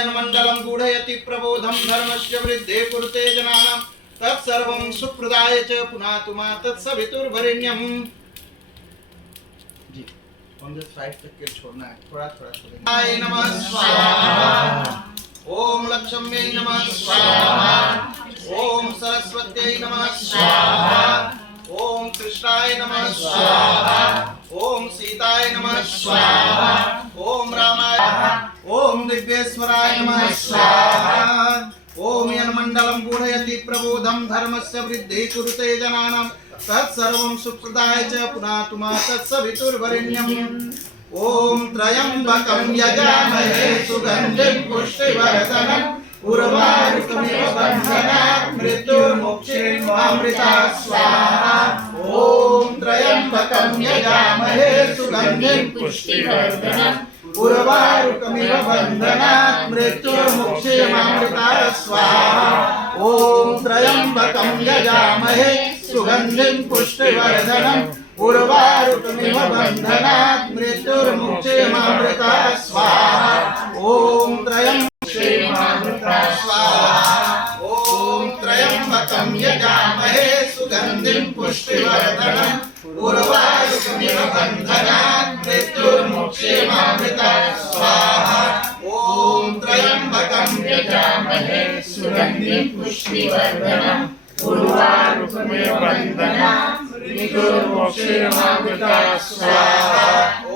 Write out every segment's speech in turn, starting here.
यन्मण्डलं गूढयति प्रबोधं धर्मस्य वृद्धे कुरुते जनानां तत्सर्वं सुप्रदाय च पुनातु मा तत्सवितुर्वरेण्यम्। जी ऑन द साइड तक के छोड़ना है, थोड़ा थोड़ा छोड़ेंगे। आय नमः स्वाहा, ओम लक्ष्म्यै नमः स्वाहा, ओम सरस्वत्यै नमः स्वाहा, ओम कृष्णाय नमः स्वाहा, ओम सीताय नमः स्वाहा, ओम रामाय, ओम दिव्येश्वराय नमः स्वाहा, ओम यन्मण्डलं गूढयति प्रबोधं धर्मस्य वृद्धि कुरुते जनानां तत्सर्वं सुप्रदाय च पुनातु मा तत्सवितुर्वरेण्यम्। ओम त्र्यंबकं यजामहे सुगन्धिं पुष्टिवर्धनम् उर्वारुकमिव बन्धनात् मृत्युर्मुक्षीयमामृतात् स्वाहा। ओम त्र्यंबकं यजामहे सुगन्धिं पुष्टिवर्धनम् उर्वारुकमिव बन्धनात् मृत्युर्मुक्षीयमामृतात् स्वाहा। ओम त्र्यंबकं यजामहे सुगन्धिं पुष्टिवर्धनम् उर्वारुकमिव बन्धनात् मृत्युर्मुक्षीयमामृतात् स्वाहा। ओम त्र्यंबकं स्वाहा। ओम त्र्यंबकं यजामहे सुगन्धिं पुष्टिवर्धनम् उर्वारुकमिव बन्धनात् मृत्युर्मुक्षीयमामृतात् स्वाहा। ओम त्र्यंबकं यजामहे सुगन्धिं पुष्टिवर्धनम् उर्वारुकमिव बन्धनात् मृत्युर्मुक्षीयमामृतात् स्वाहा।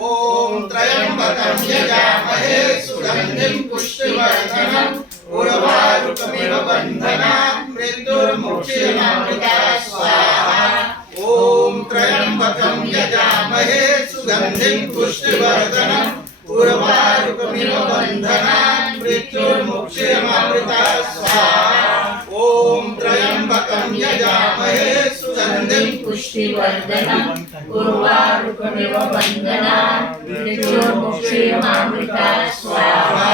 ओम त्र्यंबकं यजामहे सुगन्धिं पुष्टिवर्धनम् उर्वारुकमिव बन्धनात् मृत्युर्मुक्षीयमामृतात् स्वाहा। ओम त्र्यंबकं यजामहे सुगन्धिं पुष्टिवर्धनम् उर्वारुकमिव बन्धनात् मृत्युर्मुक्षीयमामृतात् स्वाहा। ओम त्र्यंबकं यजामहे सुगन्धिं पुष्टिवर्धनम् उर्वारुकमिव बन्धनात् मृत्युर्मुक्षीयमामृतात् स्वाहा।